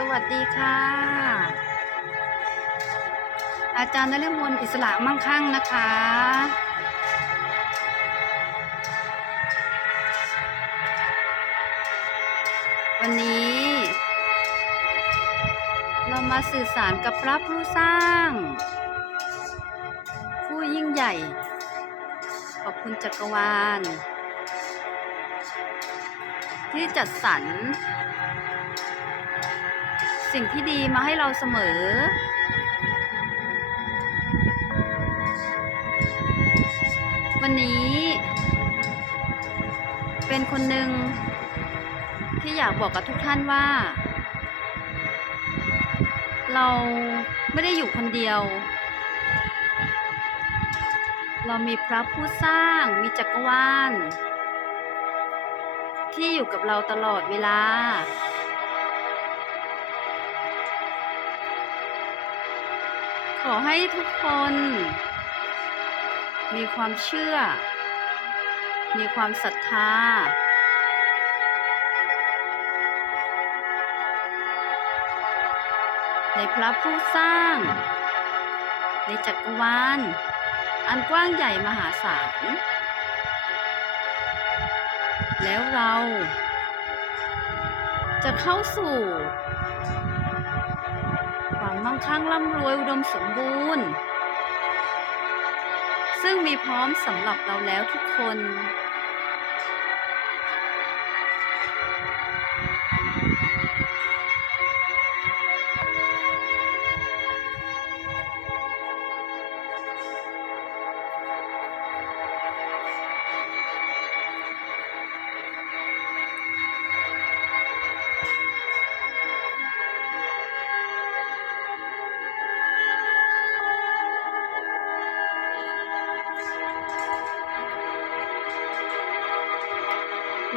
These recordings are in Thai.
สวัสดีค่ะ อาจารย์นฤมลอิสระมั่งคั่งนะคะ วันนี้ เรามาสื่อสารกับพระผู้สร้าง ผู้ยิ่งใหญ่ ขอบคุณจักรวาล ที่จัดสรร สิ่งที่ดีมาให้เราเสมอ วันนี้ เป็นคนหนึ่งที่อยากบอกกับทุกท่านว่า เราไม่ได้อยู่คนเดียว เรามีพระผู้สร้างมีจักรวาลที่อยู่กับเราตลอดเวลา ขอให้ทุกคน มีความเชื่อ มีความศรัทธา ในพระผู้สร้าง ในจักรวาล อันกว้างใหญ่มหาศาล แล้วเราจะเข้าสู่ มั่งคั่งร่ำรวยอุดมสมบูรณ์ ซึ่งมีพร้อมสำหรับเราแล้วทุกคน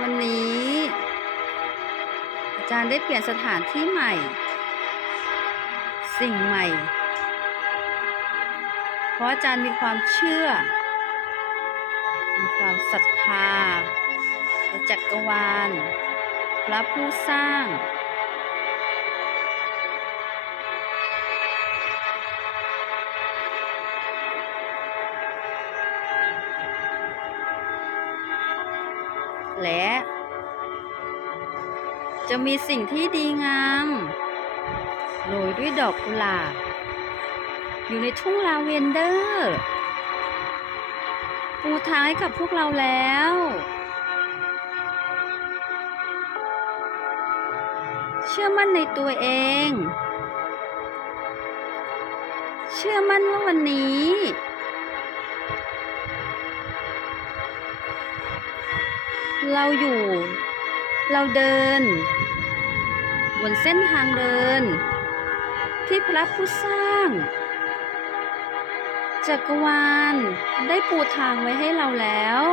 วันนี้ อาจารย์ได้เปลี่ยนสถานที่ใหม่ สิ่งใหม่ เพราะอาจารย์มีความเชื่อ มีความศรัทธาจักรวาล พระผู้สร้าง และ จะมีสิ่งที่ดีงามโรยด้วยดอกกุหลาบอยู่ในทุ่งลาเวนเดอร์ปูทางให้กับพวกเราแล้ว เชื่อมั่นในตัวเอง เชื่อมั่นว่าวันนี้ เราอยู่ เราเดิน บนเส้นทางเดิน ที่พระผู้สร้าง จักรวาลได้ปูทางไว้ให้เราแล้ว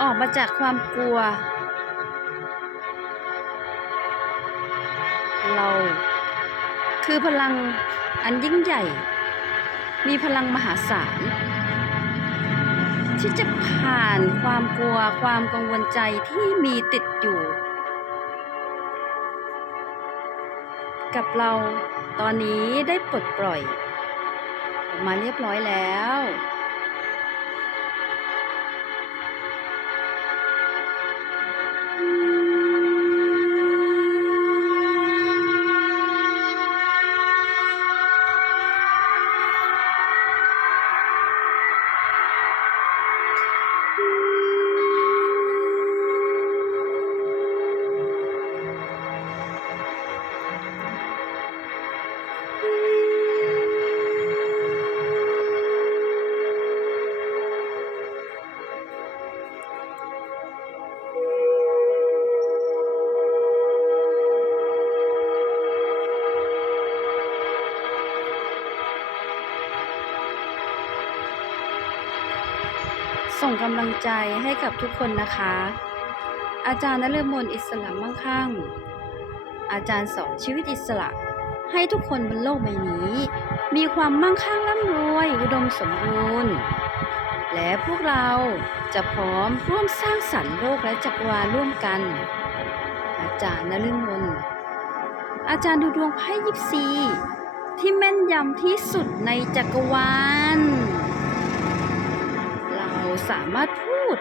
ออกมาจากความกลัวเรา คือพลังอันยิ่งใหญ่ มีพลังมหาศาล ที่จะผ่านความกลัวความกังวลใจที่มีติดอยู่ กับเราตอนนี้ได้ปลดปล่อย ออกมาเรียบร้อยแล้ว ส่งกำลังใจให้กับทุกคนนะคะ อาจารย์นฤมลอิสระมั่งคั่ง อาจารย์สอนชีวิตอิสระ ให้ทุกคนบนโลกใบนี้ มีความมั่งคั่งร่ำรวยอุดมสมบูรณ์ และพวกเราจะพร้อมร่วมสร้างสรรค์โลกและจักรวาลร่วมกัน อาจารย์นฤมลอาจารย์ดูดวงไพ่ยิปซีที่แม่นยำที่สุดในจักรวาล สามารถพูด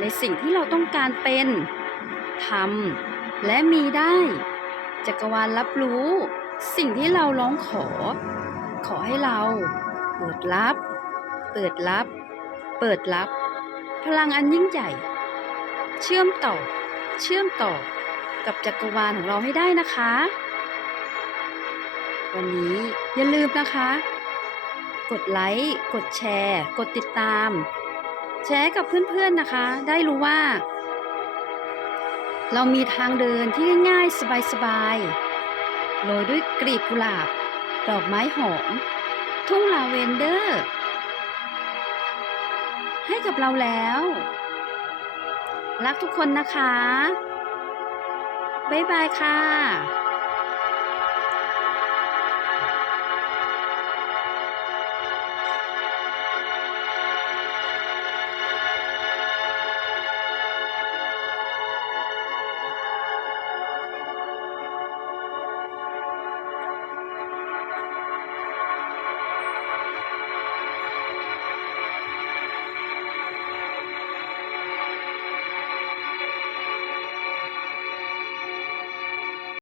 ในสิ่งที่เราต้องการเป็นทำและมีได้ จักรวาลรับรู้ สิ่งที่เราร้องขอ ขอให้เรา เปิดรับ เปิดรับ เปิดรับ พลังอันยิ่งใหญ่ เชื่อมต่อ เชื่อมต่อ กับจักรวาลของเราให้ได้นะคะ วันนี้อย่าลืมนะคะ กดไลค์ กดแชร์ กดติดตาม แชร์กับเพื่อนๆนะคะ ได้รู้ว่า เรามีทางเดินที่ง่ายๆ สบายๆโรยด้วยกลีบกุหลาบ ดอกไม้หอม ทุ่งลาเวนเดอร์ ให้กับเราแล้ว รักทุกคนนะคะ บ๊ายบายค่ะ